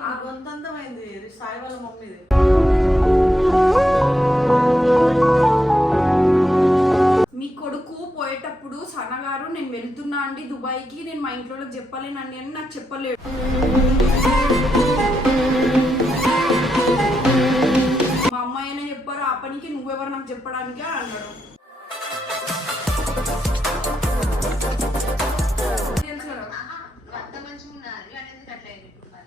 ఏడ్చినట్టు గొంతంతమైంది సాయి వాళ్ళ మమ్మీది మీ కొడుకు పోయేటప్పుడు సనగారు నేను వెళ్తున్నా అండి దుబాయ్కి నేను మా ఇంట్లో వాళ్ళకి చెప్పలేనండి అని నాకు చెప్పలేడు. మా అమ్మాయి అయినా చెప్పారు ఆ పనికి నువ్వెవరు నాకు చెప్పడానికి? అని అన్నాడు. తెలుసు కదా అంత మంచిగా ఉన్నారు అనేది అట్లా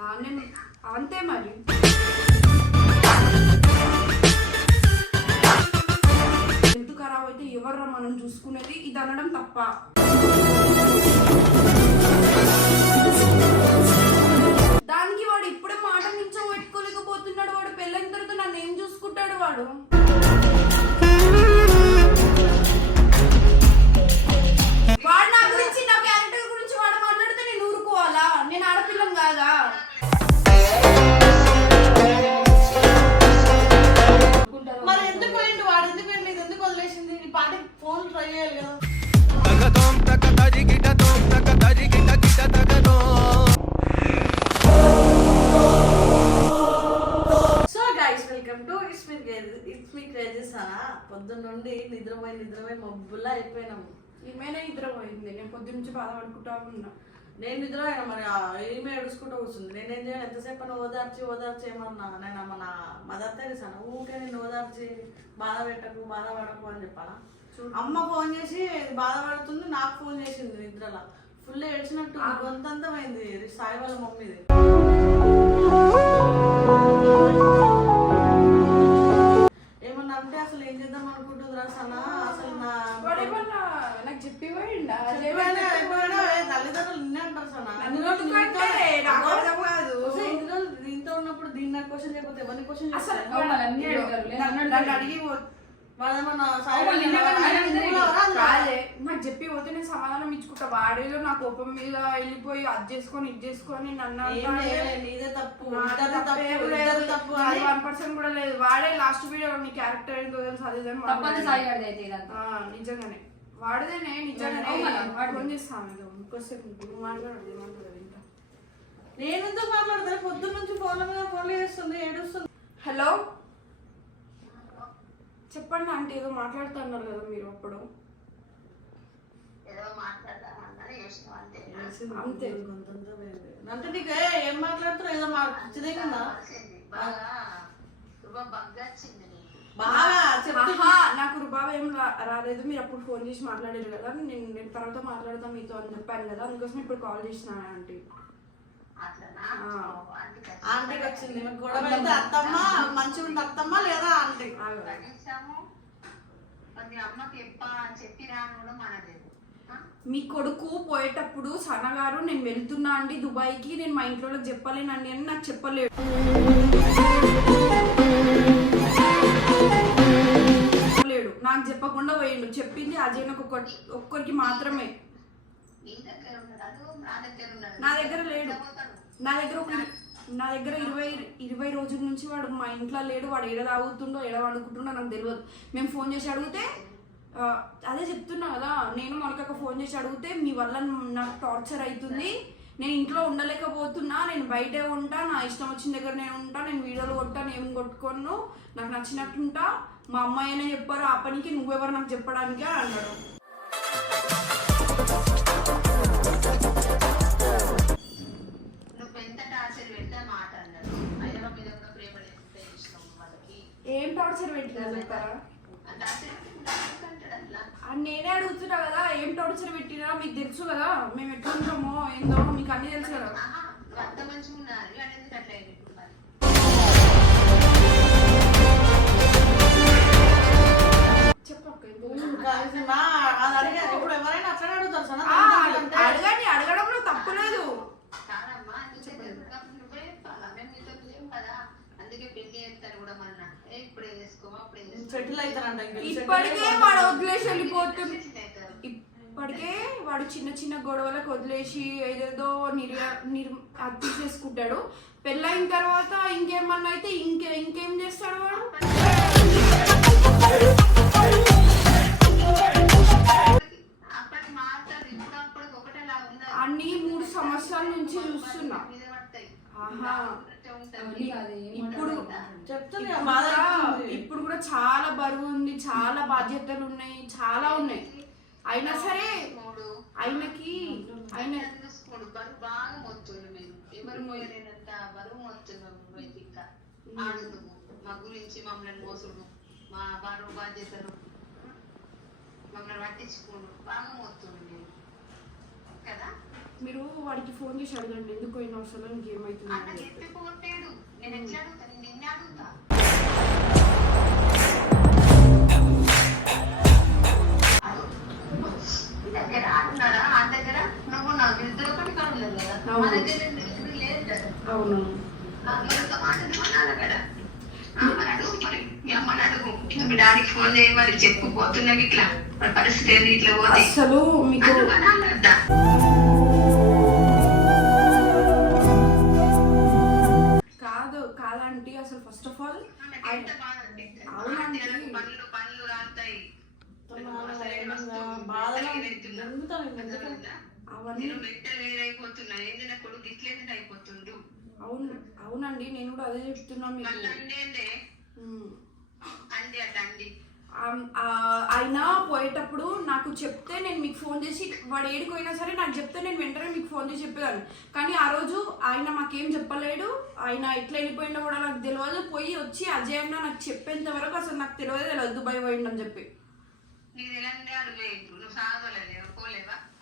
ఆ, నేను అంతే మరి. హెల్త్ ఖరాబ్ అయితే ఎవర్రా మనం చూసుకునేది? ఇది అనడం తప్ప. దానికి వాడు ఇప్పుడే మాట నుంచో పెట్టుకోలేకపోతున్నాడు వాడు. పెళ్ళైన తర్వాత నన్ను ఏం చూసుకుంటాడు వాడు? వాడు నా గురించి నా క్యారెక్టర్ గురించి వాడు మాట్లాడితే నేను ఊరుకోవాలా? నేను ఆడపిల్లం కాదా? మరి ఎందుకు పోయిండు వాడు? ఎందుకు ఇది ఎందుకు వదిలేసింది? ఈ పాటికి ఫోన్ ట్రై చేయాలి కదా. పొద్దున్న నుండి నిద్రపోయి నిద్రపోయి మబ్బుల్లా అయిపోయినాము ఏమైనా నిద్ర పోయింది నేను పొద్దు నుంచి బాధపడుకుంటా ఉన్నా. నేను నిద్ర మరి ఏమి ఏడుచుకుంటూ కూర్చుంది. నేనేం చేయాలి? ఎంతసేపు అని ఓదార్చి ఓదార్చి ఏమన్నా? నేను మన మదర్ తెలిసాను ఊకే నేను ఓదార్చి బాధ పెట్టకు బాధ పడకు అని చెప్పాలా? అమ్మ ఫోన్ చేసి బాధపడుతుంది నాకు ఫోన్ చేసింది నిద్రలో. ఫుల్ ఏడ్చినట్టు గొంతంతమైంది సాయి వాళ్ళ మమ్మీది. నాకు చెప్పి పోతే నేను సమాధానం ఇచ్చుకుంటా. వాడేదో నా కోపం మీద వెళ్ళిపోయి అది చేసుకొని ఇది చేసుకొని నన్ను వన్ పర్సెంట్ కూడా లేదు. వాడే లాస్ట్ వీడియో నీ క్యారెక్టర్ ఏంటో తెలుసు? అది నిజంగానే. వాడిదేనే నిజంగానే. ఫోన్ చేస్తాను ఇదో ఇంకోసేపు మాట్లాడదు నేను ఎందుకు మాట్లాడతాను? పొద్దున్న నుంచి ఫోన్ల మీద ఫోన్లు చేస్తుంది ఏడుస్తుంది. హలో? చెప్పండి ఆంటీ ఏదో మాట్లాడుతున్నారు కదా మీరు అప్పుడు. అంతే. అంటే నీకు ఏ, ఏం మాట్లాడుతున్నావు? ఏదో మా చిదిగిందా వచ్చింది బాగా నీకు రుబాబ్ ఏం రా- రాలేదు. మీరు అప్పుడు ఫోన్ చేసి మాట్లాడారు కదా. నేను నేను తర్వాత మాట్లాడతాం మీతో అని చెప్పాను కదా. అందుకోసం ఇప్పుడు కాల్ చేసిన ఆంటీ. ఆంటీకి వచ్చింది మీకు గొడవ అయితే అత్తమ్మ మంచిగా ఉంది అత్తమ్మ లేదా ఆంటీ? మీ కొడుకు పోయేటప్పుడు సనగారు నేను వెళ్తున్నా అండి దుబాయ్కి నేను మా ఇంట్లో చెప్పలేనండి అని నాకు చెప్పలేడు. లేడు నాకు చెప్పకుండా పోయిండు. చెప్పింది అజయ్ నాకు ఒక్క ఒక్కరికి మాత్రమే. నీ దగ్గర లేడు. నా దగ్గర నా దగ్గర ఇరవై ఇరవై రోజుల నుంచి వాడు మా ఇంట్లో లేడు. వాడు ఏడ తాగుతుండో ఏడ వండుకుంటుండో నాకు తెలియదు మేము ఫోన్ చేసి అడిగితే అదే చెప్తున్నా కదా నేను మనకొక ఫోన్ చేసి అడిగితే మీ వల్ల నాకు టార్చర్ అవుతుంది. నేను ఇంట్లో ఉండలేకపోతున్నా. నేను బయటే ఉంటా. నా ఇష్టం వచ్చిన దగ్గర నేను ఉంటా. నేను వీడియోలు కొట్టా నేను కొట్టుకోను నాకు నచ్చినట్టుంటా. మా అమ్మాయి అయినా చెప్పారు. ఆ పనికి నువ్వెవరు నాకు చెప్పడానికి అని అన్నాడు. టార్చర్ పెడితే మాట అన్నాడు అయ్యవ మీద ఉన్న ప్రేమ ఎంత ఇష్టం వాళ్ళకి. ఏం టార్చర్ పెట్టినా టార్చర్ అంటాడు అట్లా. నేనే అడుగుతున్నా కదా ఏం టార్చర్ పెట్టినా మీకు తెలుసు కదా మేము ఎట్లా ఉంటామో ఏందో మీకు అన్ని తెలుసు కదా. నువ్వు అంత మంచిగా ఉన్నారు అనేది అట్లా అయింది ఇప్పుడు మరి చెప్పక్క కలిసి మా అది అడిగారు ఇప్పుడు ఎవరైనా అట్లనే అడుగుతారు సనా అడగండి అడగడంలో తప్పు లేదు కాదమ్మా అందుకే తెలుసు. కాబట్టి నువ్వే చెప్పాలా మేము నీతో లేవు కదా అందుకే పెళ్ళి చేస్తారు కూడా మన అప్పుడు ఏం చేస్తారు? సెటిల్ అవుతారంట ఇంకా ఇప్పటికే వాడు వదిలేసి వెళ్ళిపోతుంది. ఇప్పటికే వాడు చిన్న చిన్న గొడవలకు వదిలేసి ఏదేదో నిర్ అది తీసేసుకుంటాడు. పెళ్ళైన తర్వాత ఇంకేమన్నా అయితే ఇంకే ఇంకేం చేస్తాడు వాడు? అన్ని మూడు సంవత్సరాల నుంచి చూస్తున్నా. ఆహా. ఇప్పుడు ఇప్పుడు కూడా- చాలా బరువు ఉంది చాలా బాధ్యతలు ఉన్నాయి చాలా ఉన్నాయి. అయినా సరే ఆయనకి ఆయన చూసుకోండి. బరువు బాగా ఎవరు మోయలేనంత బరువు ఇంకా. ఆనందము మా గురించి మమ్మల్ని మోసుడు. మా బరువు బాధ్యతలు. మమ్మల్ని పట్టించుకోండు. బాగా మేము కదా? మీరు వాడికి ఫోన్ చేసి అడగండి ఎందుకు పోయిన అన్న నేను ఎట్లా నిన్నే అడుగుతా. మీ దగ్గర ఆడున్నాడా ఆ దగ్గర? నువ్వు నా ఇద్దరు ఒకటి కాదు కదా? మా అవును. దగ్గర ఎందుకు లేదు కదా? అవును. మీ ఫోన్ చేయి మరి చెప్పు ఇట్లా. అసలు మీకు? కాదు కాదంటే అసలు ఫస్ట్ ఆఫ్ ఆల్ అవును అవునండి. నేను కూడా అదే చెప్తున్నా మీకు. అట ఆ, ఆయన పోయేటప్పుడు నాకు చెప్తే నేను మీకు ఫోన్ చేసి వాడు ఏడిపోయినా సరే నాకు చెప్తే నేను వెంటనే మీకు ఫోన్ చేసి చెప్పేదాన్ని. కానీ ఆ రోజు ఆయన మాకేం చెప్పలేడు. ఆయన ఎట్లా వెళ్ళిపోయిండో కూడా నాకు తెలియదు పోయి వచ్చి అజయ్ అన్న నాకు చెప్పేంత వరకు అసలు నాకు తెలియదు తెలియదు దుబాయ్ పోయిండని చెప్పి.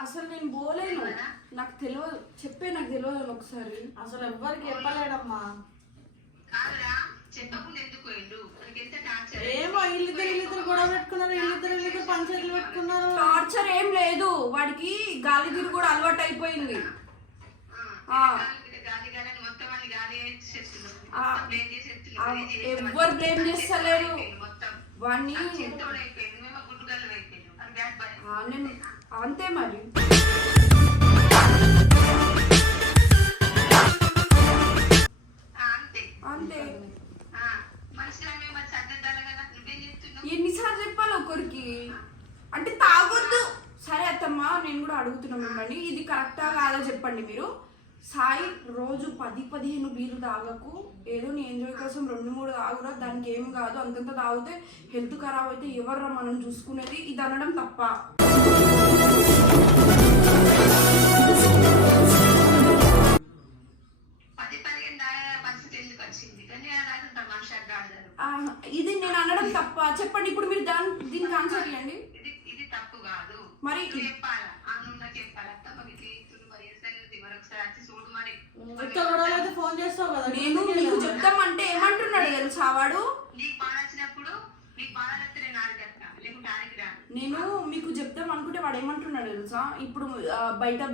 అసలు నేను పోలేను. నాకు తెలియదు చెప్పే నాకు తెలియదు ఒకసారి. అసలు ఎవ్వరికి చెప్పలేడమ్మా. చెప్పకుండా ఎందుకు పోయిండు మనకి ఎంత టార్చర్? ఏమో వీళ్ళిద్దరు వీళ్ళిద్దరు గొడవ పెట్టుకున్నారు వీళ్ళిద్దరు వీళ్ళిద్దరు పంచాయతీలు పెట్టుకున్నారు. టార్చర్ ఏం లేదు. వాడికి గాలి తిరిగి కూడా అలవాటు అయిపోయింది. ఆ. గాలి గాలి అని మొత్తం అని కరెక్టా చెప్పండి మీరు. సాయి రోజు పది పదిహేను బీర్లు తాగకు. ఏదో నీ ఎంజాయ్ కోసం రెండు మూడు తాగురా దానికి ఏం కాదు. అంతంత తాగితే హెల్త్ ఖరాబ్ అయితే ఎవర్రా మనం చూసుకునేది? ఇది అనడం తప్ప.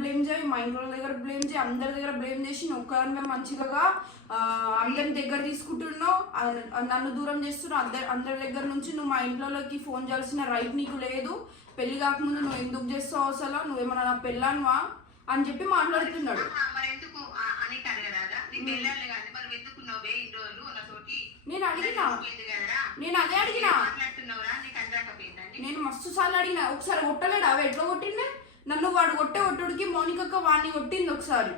బ్లేమ్ చేయి మా ఇంట్లో దగ్గర బ్లేమ్ చేయి అందరి దగ్గర బ్లేమ్ చేసి నువ్వు ఒక్కదానివే మంచిగా అందరి దగ్గర తీసుకుంటున్నావు. నన్ను దూరం చేస్తున్నావు అందరి అందరి దగ్గర నుంచి నువ్వు మా ఇంట్లోకి ఫోన్ చేయాల్సిన రైట్ నీకు లేదు. పెళ్ళి కాకముందు నువ్వు ఎందుకు చేస్తావు అసలు? నువ్వేమన్నా నా పెళ్ళానువా? అని చెప్పి మాట్లాడుతున్నాడు. నేను అడిగినా. నేను అదే అడిగినా. నేను మస్తు సార్లు అడిగిన. ఒకసారి కొట్టలేడు? అవి ఎట్లా కొట్టిండే నన్ను వాడు కొట్టే కొట్టుడికి మౌనికక్క వాడిని కొట్టింది ఒకసారి.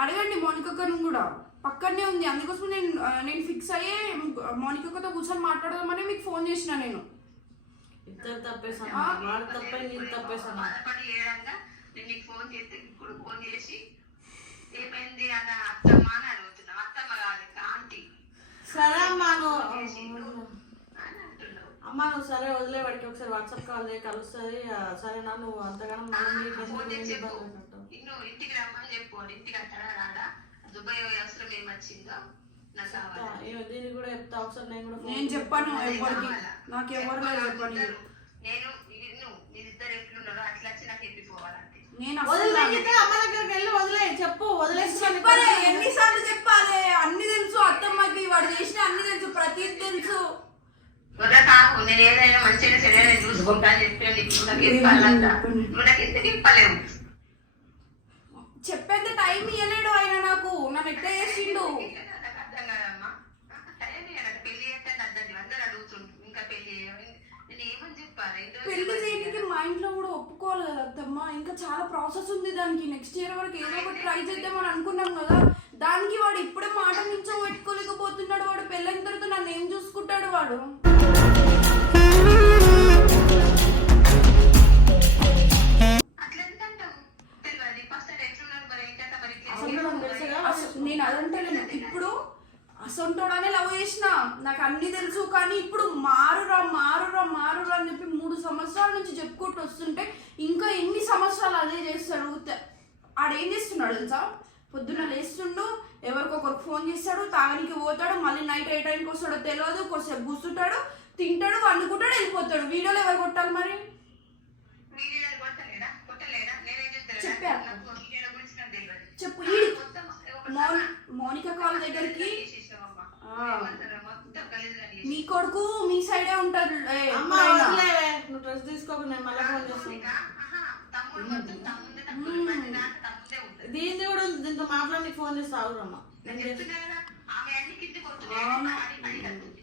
అడగండి మౌనికక్కను కూడా. పక్కనే ఉంది. అందుకోసం నేను నేను ఫిక్స్ అయ్యే మౌనికక్కతో కూర్చొని మాట్లాడదామని మీకు ఫోన్ చేసిన నేను. ఇద్దరు తప్పేసాను? వాడు తప్పే నేను తప్పేసాను? బాధపడి ఏడంగా నేను నీకు ఫోన్ చేస్తే ఇప్పుడు ఫోన్ చేసి ఏమైంది అన్న అత్తమ్మ అని అడుగుతున్నావు అత్తమ్మ కాదు ఇంకా ఆంటీ. సరే అమ్మా అమ్మ నువ్వు సరే వదిలే వాడికి ఒకసారి వాట్సాప్ కాల్ చేయి కలుస్తుంది. సరేనా నువ్వు అంతగానం? ఇన్ను ఇంటికి రమ్మని చెప్పు. ఇంటికి అంటారా రాడా? దుబాయ్ అవసరం ఏమొచ్చిందో దీనికి కూడా చెప్తా. ఒకసారి నేను కూడా నేను చెప్పాను ఎవరికి? నాకు ఎవరు చెప్పాలి నేను ఇన్ను మీరిద్దరు ఎట్లున్నారో అట్లా వచ్చి నాకు ఎప్పిపోవాలంటే నేను అసలు వదిలేగితే అమ్మ దగ్గరికి వెళ్ళి వదిలే చెప్పు వదిలేసి చెప్పలే ఎన్నిసార్లు చెప్పాలి అన్ని తెలుసు అత్తమ్మకి వాడు చేసిన అన్ని తెలుసు ప్రతిది తెలుసు. నేను ఏదైనా మంచిగా చెల్లెని చూసుకుంటా అని చెప్పి ఇప్పుడు నాకు ఇప్పాలంట నువ్వు నాకు ఎందుకు ఇప్పలేవు చెప్పేంత టైం ఇవ్వలేడు ఆయన నాకు. నన్ను ఎట్లా చేసిండు? అర్థం కాదమ్మా. పెళ్ళి చేస్తే అర్థం కాదు. అందరూ అడుగుతుండ్రు. ఇంకా పెళ్ళి చేయవు. నేను ఏమని చెప్పాలి ఇంట్లో పెళ్ళి చెప్పాలి. చేయడానికి మా ఇంట్లో కూడా ఒప్పుకోవాలి కదా అత్తమ్మ ఇంకా చాలా ప్రాసెస్ ఉంది దానికి. నెక్స్ట్ ఇయర్ వరకు ఏదో ఒకటి ట్రై చేద్దామని అనుకున్నాం కదా. దానికి వాడు ఇప్పుడే మాట నుంచో పెట్టుకోలేకపోతున్నాడు. వాడు పెళ్ళైన తర్వాత నన్ను ఏం చూసుకుంటాడు వాడు? అసలు నేను అదంటలేను ఇప్పుడు అసొంటోడానే లవ్ చేసిన. నాకు అన్ని తెలుసు కానీ ఇప్పుడు మారురా మారురా మారురా అని చెప్పి మూడు సంవత్సరాల నుంచి చెప్పుకుంటూ వస్తుంటే ఇంకా ఎన్ని సంవత్సరాలు అదే చేస్తాడు ఆడేం చేస్తున్నాడు తెలుసా? పొద్దున్న లేస్తుండు ఎవరికొకరికి ఫోన్ చేస్తాడు తాగనికి పోతాడు మళ్ళీ నైట్ ఏ టైంకి వస్తాడో తెలియదు కొద్దిసేపు కూర్చుంటాడు తింటాడు వండుకుంటాడు వెళ్ళిపోతాడు. వీడియోలు ఎవరు కొట్టాలి మరి? వీడియోలు కొట్టలేడా కొట్టలేడా నేనేం చెప్తాను చెప్పారు. నాకు వీడియోల గురించి నాకు తెలియదు చెప్పు నాకు ఈ మొత్తం ఒక మౌని మౌనిక కాల్ దగ్గరికి. మీ కొడుకు మీ సైడే ఉంటాడు నువ్వు డ్రెస్ తీసుకోకు నేను మళ్ళీ ఫోన్ చేస్తాను. దీన్ని కూడా దీంతో మాట్లాడి నీకు ఫోన్ చేస్తా కట్టుకుంది.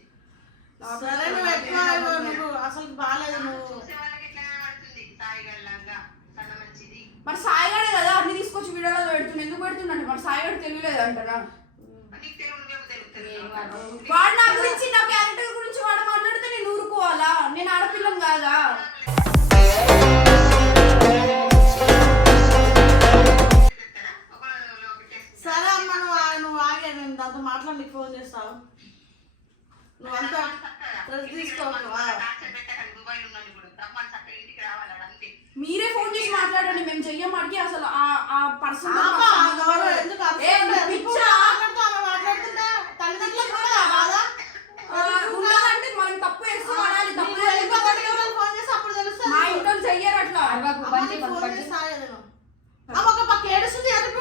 సరే నువ్వు ఎక్కువ నువ్వు అసలు బాగాలేదు నువ్వు. మరి సాయిగాడే కదా అన్ని తీసుకొచ్చి వీడియోలో పెడుతుంది ఎందుకు పెడుతుందండి మరి సాయిగాడు తెలియలేదు అంటారా. వాడు నా గురించి నా క్యారెక్టర్ గురించి వాడు మాట్లాడితే నేను ఊరుకోవాలా? నేను ఆడపిల్లం కాదా? సరే అమ్మ నువ్వు ఆ- నువ్వు ఆగే నేను దాంతో మాట్లాడి ఫోన్ చేస్తాను నువ్వు అంతా మీరే ఫోన్ చేసి మాట్లాడండి మేము చెయ్యం అడిగి అసలు ఆ ఆ పర్సన్? ఉండదంటే మనం తప్పు మా ఇంట్లో చెయ్యరు అట్లా. ఒక పక్క ఏడుస్తుంది ఎదురు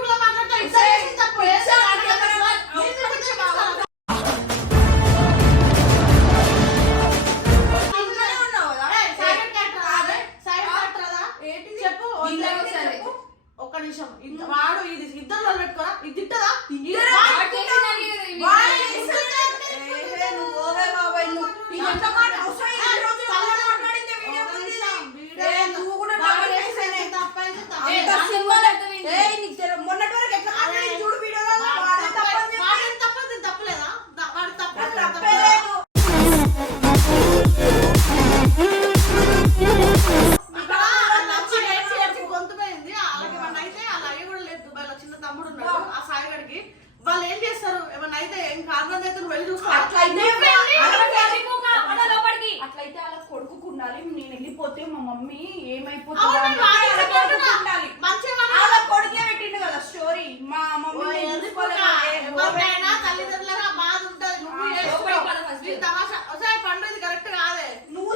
నీ తమాషా. ఒకసారి పండు ఇది కరెక్ట్ కాదే? నువ్వు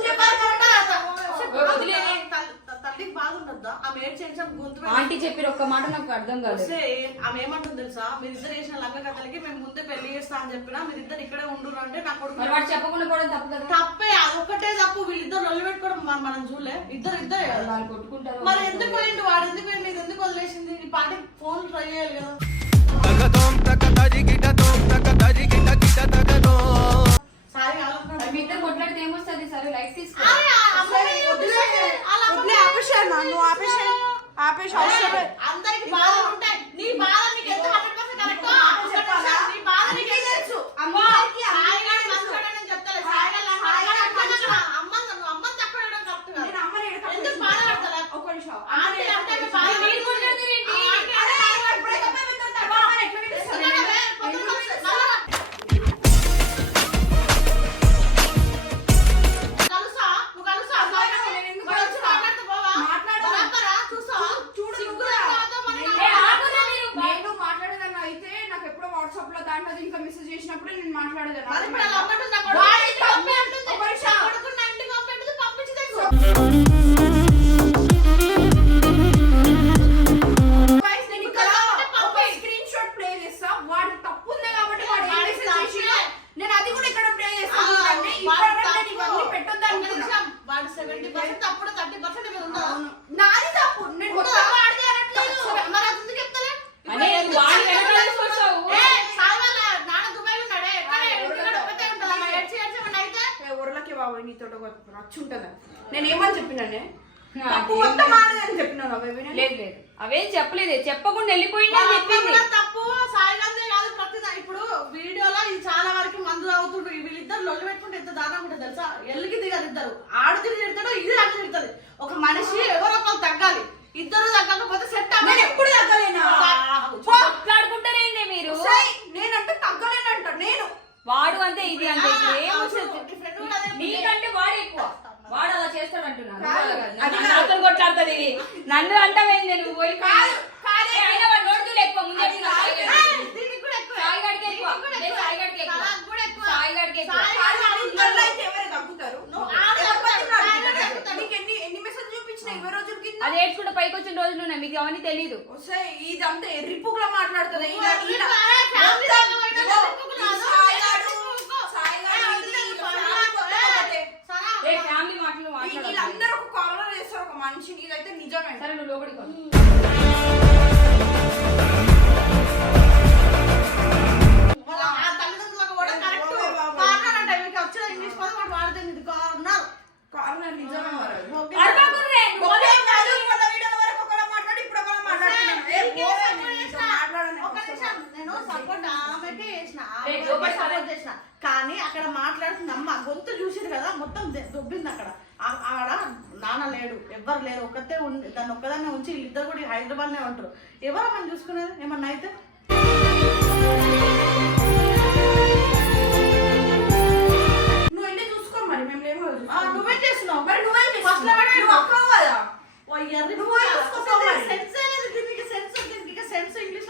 తల్లికి బాధ ఉండద్దా ఆమె ఏడ్ చేసిన గొంతు పోయింది. ఆంటీ చెప్పిన ఒక్క మాట నాకు అర్థం వస్తే ఆమె ఏమంటుంది తెలుసా? మీరిద్దరు చేసిన లంగ కథలకి మేము ముందే పెళ్ళి చేస్తా అని చెప్పినా మీరిద్దరు ఇక్కడే ఉండురు అంటే నా కొడుకు మరి వాడు చెప్పకుండా పోవడం తప్పు కదా? తప్పే. అదొక్కటే తప్పు. వీళ్ళిద్దరు లొల్లి పెట్టుకోవడం మరి మనం చూడలే. ఇద్దరు ఇద్దరే కదా. వాళ్ళు కొట్టుకుంటారు మరి ఎందుకు పోయిండు వాడు ఎందుకు పోయిండు ఇది ఎందుకు వదిలేసింది? ఈ పాటి ఫోన్ ట్రై చేయాలి కదా. తగదోం తగ తరిగిటతోం తగ తరిగిట గిట తగదోం మీ ఇద్దరు కొట్లాడితే ఏమొస్తుంది? సరే లైట్ తీసుకో. అరే, ఆ అమ్మాయి వదిలే. వాళ్ళ అమ్మాయి ఆపేసి అవసరం. అందరికి బాధలు ఉంటాయి. నీ బాధ నేను చెప్పిందనే అవేం చెప్పలేదు. చెప్పకుండా వెళ్ళిపోయిందా చెప్పింది. తప్పు. సాయిగాంధీ కాదు ప్రతి ఇప్పుడు వీడియోలో ఇది చాలా వరకు మందు అవుతుండ్రు వీళ్ళిద్దరు లొల్లు పెట్టుకుంటే ఎంత దాదాపు ఉంటుంది తెలుసా? ఎల్లుకి దిగదు ఇద్దరు. ఆడు తిరిగి తిడతాడు ఇది అటు తిడుతుంది. ఒక మనిషి ఎవరో ఒకరు తగ్గాలి. ఇద్దరు తగ్గకపోతే సెట్ అవ్వాలి ఎప్పుడు తగ్గలేనా? వస్తే ఇదంతా ఎర్రిపుకులా మాట్లాడుతుంది. అని అక్కడ మాట్లాడుతుంది అమ్మ గొంతు చూసిరు కదా మొత్తం దొబ్బింది అక్కడ. ఆడ నాన్న లేడు ఎవ్వరు లేరు ఒక్కతే దాన్ని ఒక్కదాన్నే ఉంచి వీళ్ళిద్దరు కూడా హైదరాబాద్నే ఉంటారు. ఎవరు మనం చూసుకునేది? ఏమన్నా అయితే? నువ్వు చూసుకో మరి మేము నువ్వు సెన్స్ ఇంగ్లీష్